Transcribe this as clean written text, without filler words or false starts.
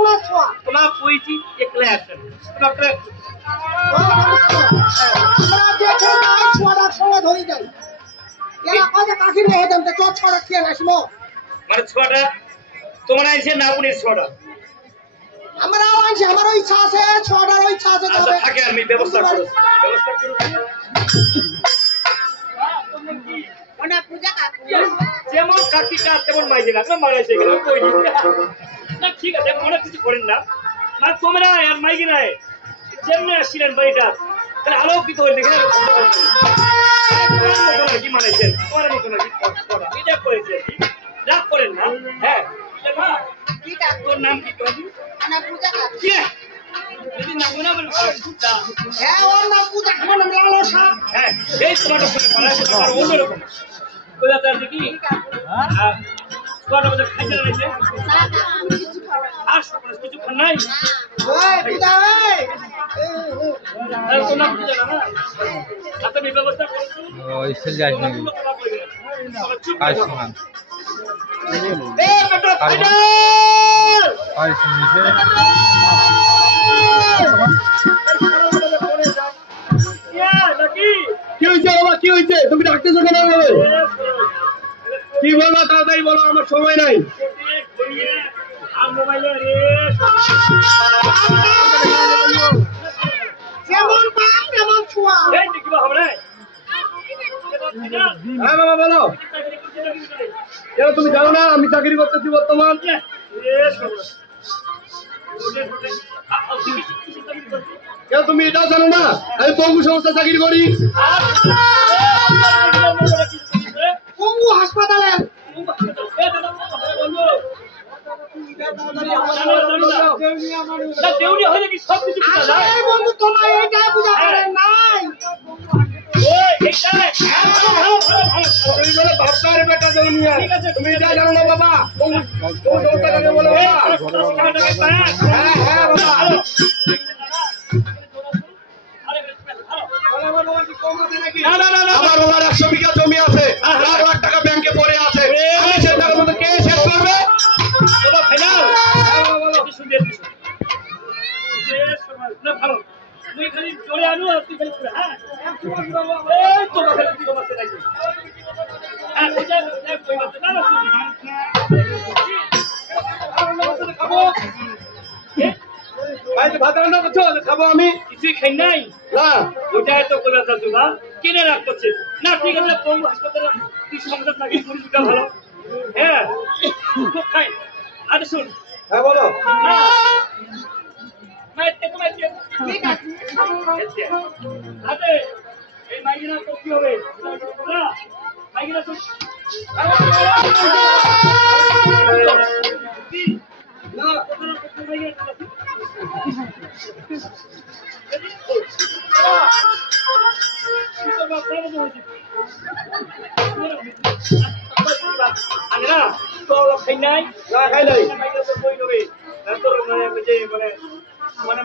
না ছোয়া তোমার কইছি একলা আছেন ডক্টর আমরা দেখে না ছোয়াটার সঙ্গে ধরে যাই এরা কত কাকি নিয়ে দেন তো ছড়া খেয়ে আসলো মানে ছোয়াটা তোমার আইছে না পুলিশ ছোয়াটা আমরা আইছি আমারও ইচ্ছা আছে ছোয়াটার ইচ্ছা আছে আচ্ছা তবে থাকে আমি ব্যবস্থা করব ওনা পূজা কাকু যেমন কাকিটা তেমন মাইজে না মারাইছে গেল কই না ঠিক আছে মনে কিছু করেন না মানে তোমরা আর মাইকে নাই যেমন আসছিলেন বাড়িটা তাহলে আলোকিত হয়ে দেখে কি মানাইছেন তোমার মতো নাকি এটা করেছে রাগ করেন না হ্যাঁ তোর নাম কি তোর ওনা পূজা কাকু কি যদি নাম না বলে হ্যাঁ ওর নাম পূজা কাকু নাম লালসা হ্যাঁ এই তোমারটা শুনে পালায় তোমার অন্যরকম কোথা থেকে কি হ্যাঁ তোমারটা মধ্যে খাইছে না নাইছে না না আমি কিছু খাবো আর সকালে কিছু খান নাই ওই পূজা ওই আর কোন নাম পূজা না আপনি ব্যবস্থা করছেন ও ইসেল যাই নাকি কাজ সমান এ বেটা ফাইটার আর শুনছে ইয়া নাকি কি হইছে বাবা কি হইছে তুমি ডাকতেছো কেন বাবা কি বলবা তাড়াতাড়ি বলো আমার সময় নাই আর মোবাইলে রে যেমন বাপ তেমন ছোয়া এই কি হবে রে হ্যাঁ বাবা বলো কেন তুমি জানো না আমি চাকরি করতেছি বর্তমান কেন তুমি এটাও জানো না আমি পঙ্গু সংস্থা চাকরি করি পঙ্গু হাসপাতালে আসলে বন্ধু তোমার এইটাই বুঝা পড়ে নাই তুমি বলে বাপকার বেটা জমিয়া তুমি এটা জানো না বাবা পঙ্গু সংস্থা কাকে বলে বাবা হ্যাঁ হ্যাঁ বাবা আমার বাবার 100 বিঘা জমি আছে লাখ লাখ টাকা ব্যাংকে পড়ে আছে আমি সে টাকার মধ্যে কে শেষ করবে বাবা ফাইনাল ভালো তুই খালি চলে আনু আর তুই খালি পুরো হ্যাঁ এই তো খালি কি অবস্থা নাকি হ্যাঁ ওটা কই মাছ না খাবো ভাই তো ভাত রান্না করছো খাবো আমি কিছুই খাই নাই না ওটাই তো কথা চাচুবা কিনে রাখ করছে না ঠিক আছে পঙ্গু হাসপাতালে তুই সংসার থাকি পরিচিতা ভালো হ্যাঁ খুব খাই আর শুন হ্যাঁ বলো না মাইতে কমাইতে ঠিক আছে আরে এই মাইগিনা তো কি হবে না মাইগিনা তো না আগে না তো খাই নাই না খাই নাই মানে